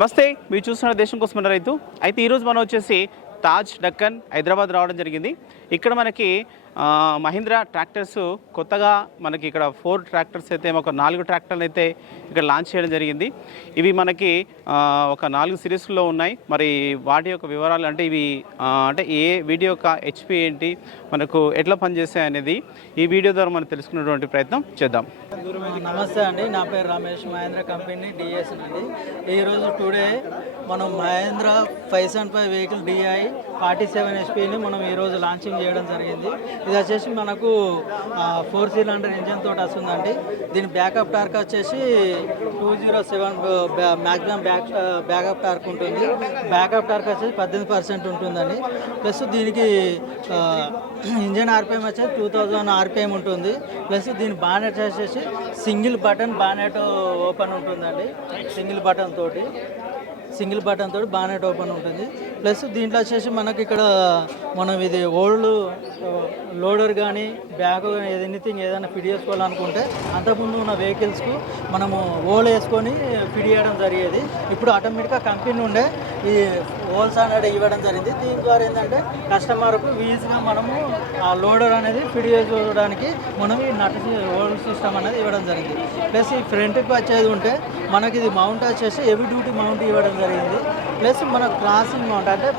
నమస్తే, మీరు చూస్తున్న దేశం కోసం రైతు. అయితే ఈరోజు మనం వచ్చేసి తాజ్ డక్కన్ హైదరాబాద్ రావడం జరిగింది. ఇక్కడ మనకి మహీంద్రా ట్రాక్టర్స్ కొత్తగా మనకి ఇక్కడ 4 ట్రాక్టర్స్ అయితే ఒక 4 ట్రాక్టర్లు అయితే ఇక్కడ లాంచ్ చేయడం జరిగింది. ఇవి మనకి ఒక 4 సిరీస్లో ఉన్నాయి. మరి వాటి యొక్క వివరాలు అంటే ఇవి అంటే ఏ వీడియో యొక్క హెచ్పి ఏంటి, మనకు ఎట్లా పనిచేస్తాయి అనేది ఈ వీడియో ద్వారా మనం తెలుసుకునేటువంటి ప్రయత్నం చేద్దాం. నమస్తే అండి, నా పేరు రమేష్, మహేంద్ర కంపెనీ డిఎస్ అండి. ఈరోజు టుడే మనం మహేంద్ర 575 వెహికల్ డిఐ 47 హెచ్పిని మనం ఈరోజు లాంచింగ్ చేయడం జరిగింది. ఇది వచ్చేసి మనకు 4 సిలిండర్ ఇంజన్ తోటి వస్తుందండి. దీని బ్యాకప్ టార్క్ వచ్చేసి 207 మ్యాక్సిమం బ్యాకప్ టార్క్ ఉంటుంది. బ్యాకప్ టార్క్ వచ్చేసి 18% ఉంటుందండి. ప్లస్ దీనికి ఇంజన్ ఆర్పిఎం వచ్చేసి 2000 ఆర్పిఎం ఉంటుంది. ప్లస్ దీని బానెట్ వచ్చేసి సింగిల్ బటన్ బానెట్ ఓపెన్ ఉంటుందండి. సింగిల్ బటన్ తోటి బానెట్ ఓపెన్ ఉంటుంది. ప్లస్ దీంట్లో వచ్చేసి మనకి ఇక్కడ మనం ఇది ఓల్డ్ లోడర్ కానీ బ్యాగ్ కానీ ఎనీథింగ్ ఏదైనా ఫిట్ చేసుకోవాలనుకుంటే అంతకుముందు ఉన్న వెహికల్స్కు మనము ఓల్ వేసుకొని ఫిట్ చేయడం జరిగేది. ఇప్పుడు ఆటోమేటిక్గా కంపెనీ ఉండే ఈ హోల్స్ అనేది ఇవ్వడం జరిగింది. దీని ద్వారా ఏంటంటే కస్టమర్కు ఈజీగా మనము ఆ లోడర్ అనేది ఫిట్ చేసుకోవడానికి మనం ఈ నట్ హోల్ సిస్టమ్ అనేది ఇవ్వడం జరిగింది. ప్లస్ ఈ ఫ్రంట్కి వచ్చేది ఉంటే మనకి ఇది మౌంట్ వచ్చేసి హెవీ డ్యూటీ మౌంట్ ఇవ్వడం జరిగింది. ప్లస్ మన క్రాసింగ్ మౌంట్ అంటే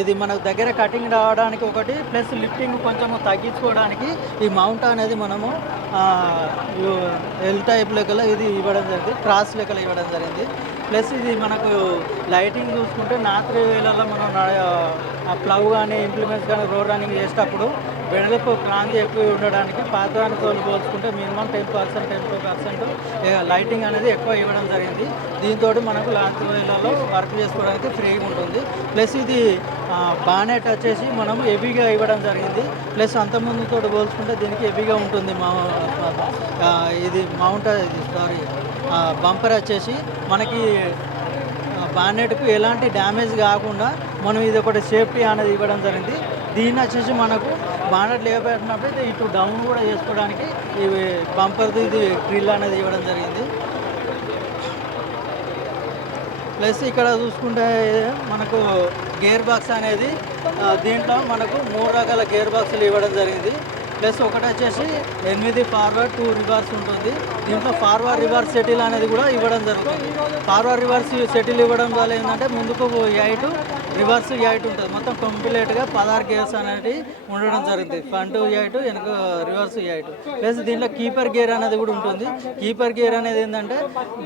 ఇది మనకు దగ్గర కటింగ్ రావడానికి ఒకటి, ప్లస్ లిఫ్టింగ్ కొంచెం తగ్గించుకోవడానికి ఈ మౌంట్ అనేది మనము ఎల్ టైప్ లెక్కలో ఇది ఇవ్వడం జరిగింది, క్రాస్ లెక్కలో ఇవ్వడం జరిగింది. ప్లస్ ఇది మనకు లైటింగ్ చూసుకుంటే రాత్రి వేళల్లో మనం ప్లవ్ కానీ ఇంప్లిమెంట్స్ కానీ రోడ్ రన్నింగ్ చేసేటప్పుడు వెడల్పు క్రాంతి ఎక్కువ ఉండడానికి పాతదానితో పోల్చుకుంటే మినిమం 10% లైటింగ్ అనేది ఎక్కువ ఇవ్వడం జరిగింది. దీంతో మనకు రాత్రి వేళల్లో వర్క్ చేసుకోవడానికి ఫ్రీగా ఉంటుంది. ప్లస్ ఇది బానెట్ వచ్చేసి మనం హెవీగా ఇవ్వడం జరిగింది. ప్లస్ అంతకుముందుతో పోల్చుకుంటే దీనికి హెవీగా ఉంటుంది. ఇది మౌంట్ బంపర్ వచ్చేసి మనకి బానెట్కు ఎలాంటి డ్యామేజ్ కాకుండా మనం ఇది ఒకటి సేఫ్టీ అనేది ఇవ్వడం జరిగింది. దీన్ని వచ్చేసి మనకు బానెట్ లేకపోయినప్పుడు ఇటు డౌన్ కూడా చేసుకోవడానికి ఈ బంపర్ది ఇది గ్రిల్ అనేది ఇవ్వడం జరిగింది. ప్లస్ ఇక్కడ చూసుకుంటే మనకు గేర్ బాక్స్ అనేది దీంట్లో మనకు 3 రకాల గేర్ బాక్సులు ఇవ్వడం జరిగింది. ప్లస్ ఒకటి వచ్చేసి 8 ఫార్వర్డ్ 2 రివర్స్ ఉంటుంది. దీంట్లో ఫార్వర్డ్ రివర్స్ సెటిల్ అనేది కూడా ఇవ్వడం జరుగుతుంది. ఫార్వర్డ్ రివర్స్ సెటిల్ ఇవ్వడం వల్ల ఏంటంటే ముందుకు 8 రివర్స్ 8 ఉంటుంది. మొత్తం కంప్లీట్గా 16 గేర్స్ అనేది ఉండడం జరుగుతుంది. ఫ్రంట్ 8 వెనక రివర్స్ 8. ప్లస్ దీంట్లో కీపర్ గేర్ అనేది కూడా ఉంటుంది. కీపర్ గేర్ అనేది ఏంటంటే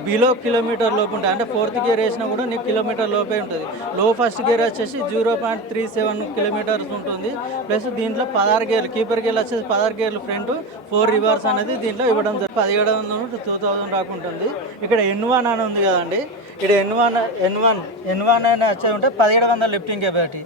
బిలో కిలోమీటర్ లోపు ఉంటుంది. అంటే 4th గేర్ వేసినా కూడా నీకు కిలోమీటర్ లోపే ఉంటుంది. లో ఫస్ట్ గేర్ వచ్చేసి 0.37 కిలోమీటర్స్ ఉంటుంది. ప్లస్ దీంట్లో 16 గేర్లు, కీపర్ గేర్లు వచ్చేసి 16 గేర్లు ఫ్రంట్, 4 రివర్స్ అనేది దీంట్లో ఇవ్వడం జరుగుతుంది. 1700 2000 రాకుంటుంది. ఇక్కడ N1 అని ఉంది కదండి, ఇక్కడ N1 అని వచ్చేది ఉంటే 1700 లిఫ్టింగ్ కెపాసిటీ,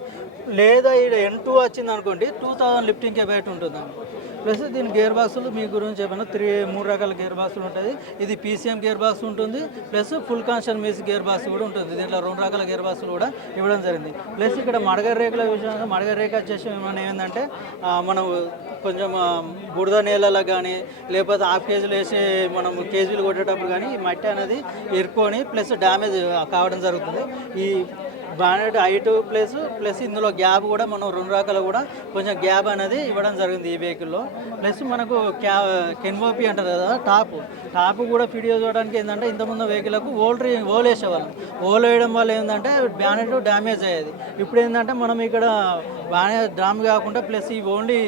లేదా ఇక్కడ N2 వచ్చింది అనుకోండి 2000 లిఫ్టింగ్ కెపాసిటీ ఉంటుందండి. ప్లస్ దీని గేర్ బాక్సులు మీ గురించి చెప్పాను, 3 రకాల గేర్ బాక్సులు ఉంటుంది. ఇది PCM గేర్ బాక్స్ ఉంటుంది. ప్లస్ ఫుల్ కాన్షన్ మీస్ గేర్ బాక్స్ కూడా ఉంటుంది. దీంట్లో 2 రకాల గేర్ బాక్సులు కూడా ఇవ్వడం జరిగింది. ప్లస్ ఇక్కడ మడగర్ రేకుల విషయంలో మడగర్ రేఖ వచ్చేసి మనం ఏంటంటే మనం కొంచెం బురద నేలలో కానీ లేకపోతే హాఫ్ కేజీలు వేసి మనం కేజీలు కొట్టేటప్పుడు కానీ ఈ మట్టి అనేది ఇరుక్కొని ప్లస్ డ్యామేజ్ కావడం జరుగుతుంది. ఈ బానెట్ హైట్ ప్లస్ ఇందులో గ్యాప్ కూడా మనం 2 రకాలు కూడా కొంచెం గ్యాప్ అనేది ఇవ్వడం జరిగింది ఈ వెహికల్లో. ప్లస్ మనకు కెన్ఓపి అంటారు కదా, టాప్ కూడా ఫిట్ చేసుకోవడానికి ఏంటంటే ఇంతకుముందు వెహికల్కు ఓల్ వేసేవాళ్ళం. ఓల్ వేయడం వల్ల ఏంటంటే బానెట్ డ్యామేజ్ అయ్యేది. ఇప్పుడు ఏంటంటే మనం ఇక్కడ బానెట్ డ్రామ్ కాకుండా ప్లస్ ఈ ఓన్లీ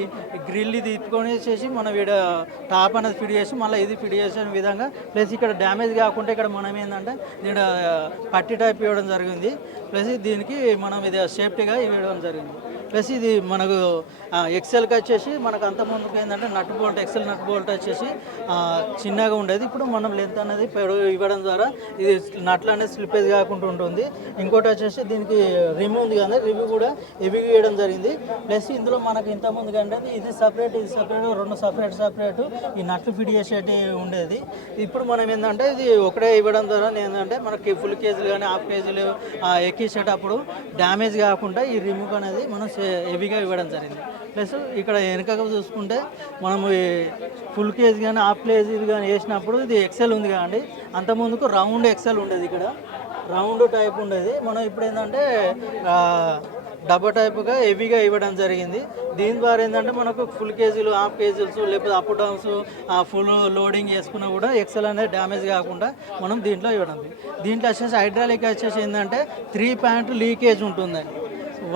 గ్రిల్ ఇది తిప్పుకొని చేసి మనం ఇక్కడ టాప్ అనేది ఫిట్ చేసి మళ్ళీ ఇది ఫిట్ చేసే విధంగా, ప్లస్ ఇక్కడ డ్యామేజ్ కాకుండా ఇక్కడ మనం ఏంటంటే ఇక్కడ పట్టి టైప్ ఇవ్వడం జరిగింది. ప్లస్ దీనికి మనం ఇది సేఫ్టీగా ఇవ్వడం జరిగింది. ప్లస్ ఇది మనకు ఎక్సెల్కి వచ్చేసి మనకు అంత ముందుకు ఏంటంటే nut bolt, axle nut bolt వచ్చేసి చిన్నగా ఉండేది. ఇప్పుడు మనం లెంత్ అనేది ఇవ్వడం ద్వారా ఇది నట్లు అనేది స్లిప్పేజ్ కాకుండా ఉంటుంది. ఇంకోటి వచ్చేసి దీనికి రిమ్ ఉంది కదా, రిమ్ కూడా ఇవి వేయడం జరిగింది. ప్లస్ ఇందులో మనకు ఇంత ముందు కంటే ఇది సపరేట్ 2 సపరేట్ ఈ నట్లు ఫిట్ చేసేటి ఉండేది. ఇప్పుడు మనం ఏంటంటే ఇది ఒకటే ఇవ్వడం ద్వారా ఏంటంటే మనకి ఫుల్ కేజీలు కానీ హాఫ్ కేజీలు ఎక్కించేటప్పుడు డ్యామేజ్ కాకుండా ఈ రిమ్ అనేది మనం హెవీగా ఇవ్వడం జరిగింది. ప్లస్ ఇక్కడ వెనక చూసుకుంటే మనము ఫుల్ కేజ్ కానీ హాఫ్ కేజ్ ఇది కానీ వేసినప్పుడు ఇది ఎక్సెల్ ఉంది కదండి, అంత ముందుకు రౌండ్ ఎక్సెల్ ఉండేది, ఇక్కడ రౌండ్ టైప్ ఉండేది. మనం ఇప్పుడు ఏంటంటే డబ్బా టైప్గా హెవీగా ఇవ్వడం జరిగింది. దీని ద్వారా ఏంటంటే మనకు ఫుల్ కేజీలు హాఫ్ కేజీలు లేకపోతే అప్ డౌన్స్ ఫుల్ లోడింగ్ చేసుకున్నా కూడా ఎక్సెల్ అనేది డ్యామేజ్ కాకుండా మనం దీంట్లో ఇవ్వడం. దీంట్లో వచ్చేసి హైడ్రాలిక్ వచ్చేసి ఏంటంటే 3 పాయింట్ లీకేజ్ ఉంటుందండి.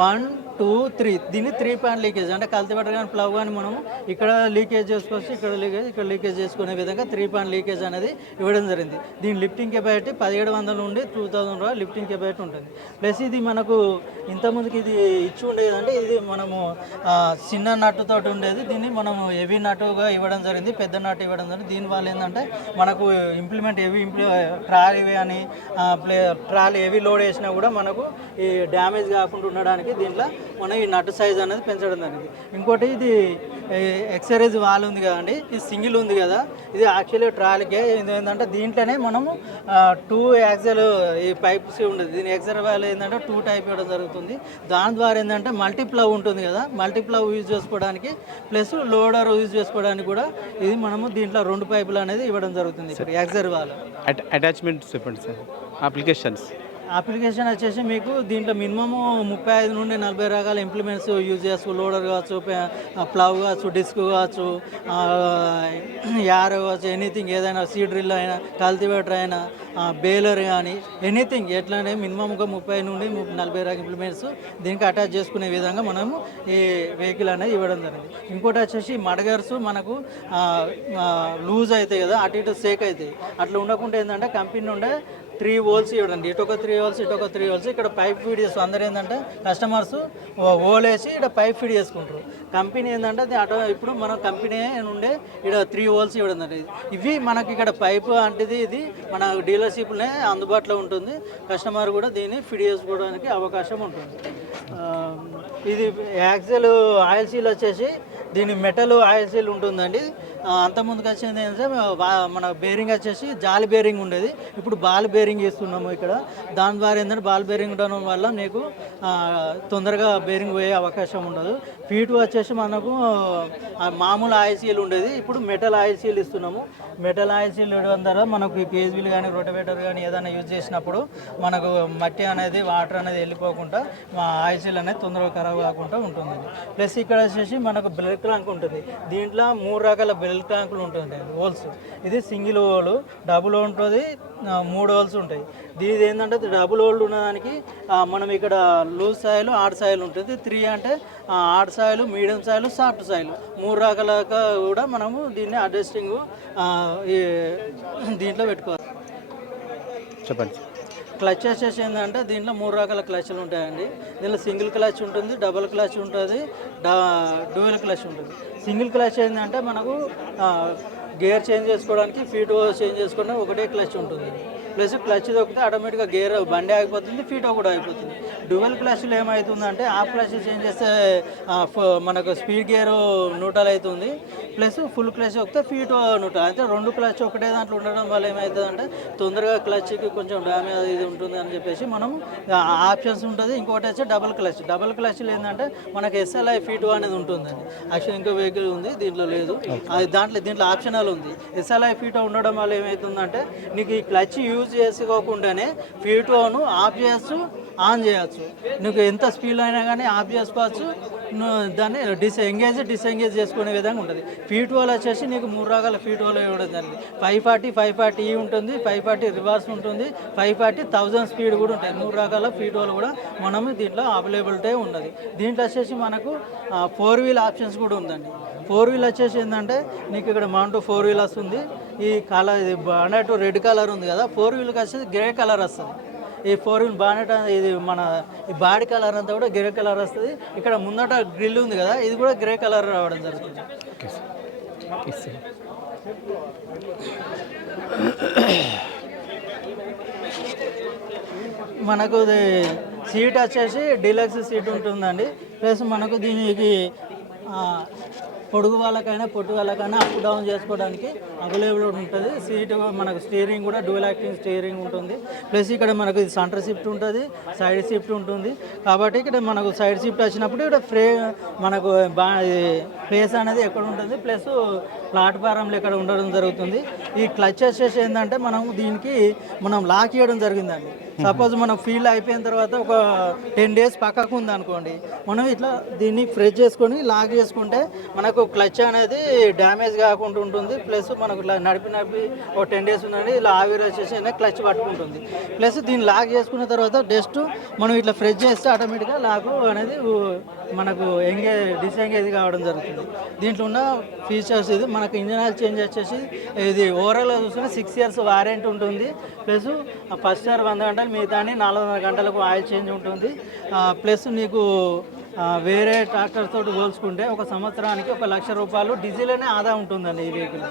1, 2, 3 దీన్ని 3 పాయింట్ లీకేజ్ అంటే కల్టివేటర్ కానీ ప్లవ్ కానీ మనం ఇక్కడ లీకేజ్ చేసుకోవచ్చు, ఇక్కడ లీకేజ్ చేసుకునే విధంగా 3 పాయింట్ లీకేజ్ అనేది ఇవ్వడం జరిగింది. దీని లిఫ్టింగ్ కెపాసిటీ 1700 నుండి 2000 రూపాయలు లిఫ్టింగ్ కెపాసిటీ ఉంటుంది. ప్లస్ ఇది మనకు ఇంతకుముందుకు ఇది ఇచ్చి ఉండేది అంటే ఇది మనము చిన్న నట్టుతో ఉండేది, దీన్ని మనము హెవీ నట్టుగా ఇవ్వడం జరిగింది, పెద్ద నట్టు ఇవ్వడం జరిగింది. దీనివల్ల ఏంటంటే మనకు ఇంప్లిమెంట్ ట్రాలీ అని ట్రాలీ హెవీ లోడ్ వేసినా కూడా మనకు ఈ డ్యామేజ్ కాకుండా ఉండడానికి దీంట్లో మనం ఈ నట్టు సైజ్ అనేది పెంచడం జరిగింది. ఇంకోటి ఇది ఎక్సరైజ్ వాల్ ఉంది కదండి, ఇది సింగిల్ ఉంది కదా, ఇది యాక్చువల్లీ ట్రాలీకే. ఇది ఏంటంటే దీంట్లోనే మనము 2 యాక్సెల్ ఈ పైప్స్ ఉండేది, దీని ఎక్సర్ వాల్ ఏంటంటే 2 టైప్ ఇవ్వడం జరుగుతుంది. దాని ద్వారా ఏంటంటే మల్టీప్లవ్ ఉంటుంది కదా, మల్టీప్లవ్ యూజ్ చేసుకోవడానికి ప్లస్ లోడర్ యూజ్ చేసుకోవడానికి కూడా ఇది మనము దీంట్లో 2 పైపులు అనేది ఇవ్వడం జరుగుతుంది. ఇక్కడ ఎక్సర్ వాల్ అటాచ్మెంట్స్ చెప్పండి సార్. అప్లికేషన్ వచ్చేసి మీకు దీంట్లో మినిమము 35 నుండి 40 రకాల ఇంప్లిమెంట్స్ యూజ్ చేసుకో, లోడర్ కావచ్చు, ప్లవ్ కావచ్చు, డిస్క్ కావచ్చు, యారో కావచ్చు, ఎనీథింగ్ ఏదైనా సీడ్ డ్రిల్ అయినా, కల్టివేటర్ అయినా, బేలర్ కానీ ఎనీథింగ్ ఎట్లానే మినిమంగా 30 నుండి 40 రకాల ఇంప్లిమెంట్స్ దీనికి అటాచ్ చేసుకునే విధంగా మనము ఈ వెహికల్ అనేది ఇవ్వడం జరిగింది. ఇంకోటి వచ్చేసి మడగర్స్ మనకు లూజ్ అవుతాయి కదా, అటు ఇటు సేక్ అవుతాయి, అట్లా ఉండకుండా ఏంటంటే కంపెనీ నుండే 3 హోల్స్ ఇవ్వడండి, ఇటొక 3 హోల్స్ ఇటొక 3 హోల్స్. ఇక్కడ పైప్ ఫీడ్ చేస్తాం. అందరూ ఏంటంటే కస్టమర్స్ హోలేసి ఇక్కడ పైప్ ఫీడ్ చేసుకుంటారు. కంపెనీ ఏంటంటే అటు ఇప్పుడు మనం కంపెనీ నుండే ఇక్కడ 3 హోల్స్ ఇవ్వడం అనేది. ఇవి మనకి ఇక్కడ పైప్ అంటే ఇది మన డీలర్షిప్లనే అందుబాటులో ఉంటుంది. కస్టమర్ కూడా దీన్ని ఫీడ్ చేసుకోవడానికి అవకాశం ఉంటుంది. ఇది యాక్సెల్ ఆయిల్ సీల్ వచ్చేసి దీని మెటల్ ఆయిల్ సీల్ ఉంటుందండి. అంతకుముందుకు వచ్చేది ఏంటంటే మన బేరింగ్ వచ్చేసి జాలి బేరింగ్ ఉండేది, ఇప్పుడు బాల్ బేరింగ్ ఇస్తున్నాము ఇక్కడ. దాని ద్వారా ఏంటంటే బాల్ బేరింగ్ ఉండడం వల్ల మీకు తొందరగా బేరింగ్ పోయే అవకాశం ఉండదు. ఫీట్ వచ్చేసి మనకు మామూలు ఆయిల్ సీల్ ఉండేది, ఇప్పుడు మెటల్ ఆయిల్ సీల్ ఇస్తున్నాము. మెటల్ ఆయిల్ సీల్ ఇవ్వడం ద్వారా మనకు కేజీలు కానీ రొటవేటర్ కానీ ఏదైనా యూజ్ చేసినప్పుడు మనకు మట్టి అనేది వాటర్ అనేది వెళ్ళిపోకుండా ఆయిల్ సీల్ అనేది తొందరగా ఖరాబ్ కాకుండా ఉంటుంది. ప్లస్ ఇక్కడ వచ్చేసి మనకు బెల్ క్రాంక్ ఉంటుంది. దీంట్లో 3 రకాల బెల్ క్రాంకులు ఉంటుంది హోల్స్. ఇది సింగిల్ హోల్, డబుల్ హోల్ ఉంటుంది, 3 హోల్స్ ఉంటాయి. దీని ఏంటంటే డబుల్ హోల్ ఉన్నదానికి మనం ఇక్కడ లూజ్ సాయిల్, హార్డ్ సాయిల్ ఉంటుంది. 3 అంటే hard soil, medium soil, soft soil 3 రకాలుగా కూడా మనము దీన్ని అడ్జస్టింగ్ దీంట్లో పెట్టుకోవాలి. చెప్పండి. క్లచ్ వచ్చేసి ఏంటంటే దీంట్లో 3 రకాల క్లచ్లు ఉంటాయండి. దీనిలో సింగిల్ క్లచ్ ఉంటుంది, డబుల్ క్లచ్ ఉంటుంది, డ్యూయల్ క్లచ్ ఉంటుంది. సింగిల్ క్లచ్ ఏంటంటే మనకు గేర్ చేంజ్ చేసుకోవడానికి, ఫీట్ చేంజ్ చేసుకోవడానికి ఒకటే క్లచ్ ఉంటుంది. ప్లస్ క్లచ్ దొక్కితే ఆటోమేటిక్గా గేర్ బండి ఆగిపోతుంది, ఫీట్ కూడా అయిపోతుంది. డ్యూయల్ క్లచ్లో ఏమవుతుందంటే హాఫ్ క్లచ్ చేంజ్ చేస్తే మనకు స్పీడ్ గేర్ న్యూట్రల్ అవుతుంది, ప్లస్ ఫుల్ క్లచ్ దొక్కితే ఫీట్ న్యూట్రల్. అయితే 2 క్లచ్ ఒకటే దాంట్లో ఉండడం వల్ల ఏమవుతుందంటే తొందరగా క్లచ్కి కొంచెం డ్యామేజ్ ఇది ఉంటుంది అని చెప్పేసి మనం ఆప్షన్స్ ఉంటుంది. ఇంకోటి వచ్చి డబుల్ క్లచ్. డబుల్ క్లచ్లో ఏంటంటే మనకి SLI ఫీట్ అనేది ఉంటుందండి. యాక్చువల్ ఇంకో వెహికల్ ఉంది, దీంట్లో లేదు. దీంట్లో ఆప్షనల్ ఉంది. SLI ఫీట్ ఉండడం వల్ల ఏమవుతుందంటే నీకు ఈ క్లచ్ యూజ్ చేసుకోకుండానే ఫీటోను ఆఫ్ చేయొచ్చు, ఆన్ చేయొచ్చు. నీకు ఎంత స్పీడ్ అయినా కానీ ఆఫ్ చేసుకోవచ్చు, దాన్ని డిసెంగేజ్ చేసుకునే విధంగా ఉంటుంది. ఫీట్ వాల్ వచ్చేసి నీకు 3 రకాల ఫీట్ వాల్ ఇవ్వడం జరిగింది. 540, 540 ఉంటుంది, 540 రివర్స్ ఉంటుంది, 540 1000 స్పీడ్ కూడా ఉంటాయి. 3 రకాల ఫీట్ వాల్ కూడా మనం దీంట్లో అవైలబిలిటీ ఉన్నది. దీంట్లో వచ్చేసి మనకు 4 వీల్ ఆప్షన్స్ కూడా ఉందండి. 4 వీల్ వచ్చేసి ఏంటంటే నీకు ఇక్కడ మౌంట్ 4 వీల్ వస్తుంది. ఈ కలర్ ఇది బానెట్ రెడ్ కలర్ ఉంది కదా, 4 వీల్కి వచ్చేసి గ్రే కలర్ వస్తుంది. ఈ 4 వీల్ బానెట్ ఇది మన ఈ బాడీ కలర్ అంతా కూడా గ్రే కలర్ వస్తుంది. ఇక్కడ ముందట గ్రిల్ ఉంది కదా, ఇది కూడా గ్రే కలర్ రావడం జరుగుతుంది. మనకు సీట్ వచ్చేసి డీలక్స్ సీట్ ఉంటుందండి. ప్లస్ మనకు దీనికి పొడుగు వాళ్ళకైనా పొట్టు వాళ్ళకైనా అప్ డౌన్ చేసుకోవడానికి అవైలబుల్ ఉంటుంది. సీట్ మనకు స్టీరింగ్ కూడా డ్యూయల్ యాక్టింగ్ స్టీరింగ్ ఉంటుంది. ప్లస్ ఇక్కడ మనకు ఇది సెంటర్ షిఫ్ట్ ఉంటుంది, సైడ్ షిఫ్ట్ ఉంటుంది. కాబట్టి ఇక్కడ మనకు సైడ్ షిఫ్ట్ వచ్చినప్పుడు ఇక్కడ మనకు ప్లేస్ అనేది ఎక్కడ ఉంటుంది, ప్లస్ ప్లాట్ఫారంలో ఎక్కడ ఉండడం జరుగుతుంది. ఈ క్లచ్ వచ్చేసి ఏంటంటే మనం లాక్ చేయడం జరిగిందండి. సపోజ్ మనం ఫీల్డ్ అయిపోయిన తర్వాత ఒక 10 days పక్కకు ఉంది అనుకోండి, మనం ఇట్లా దీన్ని ఫ్రెష్ చేసుకొని లాక్ చేసుకుంటే మనకు క్లచ్ అనేది డ్యామేజ్ కాకుండా ఉంటుంది. ప్లస్ మనకు ఇట్లా నడిపి ఒక 10 days ఉందండి, ఇలా ఆవిరి వచ్చేసి క్లచ్ పట్టుకుంటుంది. ప్లస్ దీన్ని లాక్ చేసుకున్న తర్వాత జస్ట్ మనం ఇట్లా ఫ్రెష్ చేస్తే ఆటోమేటిక్గా లాక్ అనేది మనకు డిసెంగేజ్ కావడం జరుగుతుంది. దీంట్లో ఉన్న ఫీచర్స్ ఇది. మనకు ఇంజన్ ఆయిల్ చేంజ్ వచ్చేసి ఇది ఓవరాల్గా చూసుకుంటే 6 years వారంటీ ఉంటుంది. ప్లస్ ఫస్ట్ ఇయర్ 100 గంటలు, మిగతా 400 గంటలకు ఆయిల్ చేంజ్ ఉంటుంది. ప్లస్ నీకు వేరే ట్రాక్టర్ తోటి పోల్చుకుంటే ఒక సంవత్సరానికి 1 లక్ష రూపాయలు డీజిల్ అనే ఆదా ఉంటుందండి ఈ వెహికల్.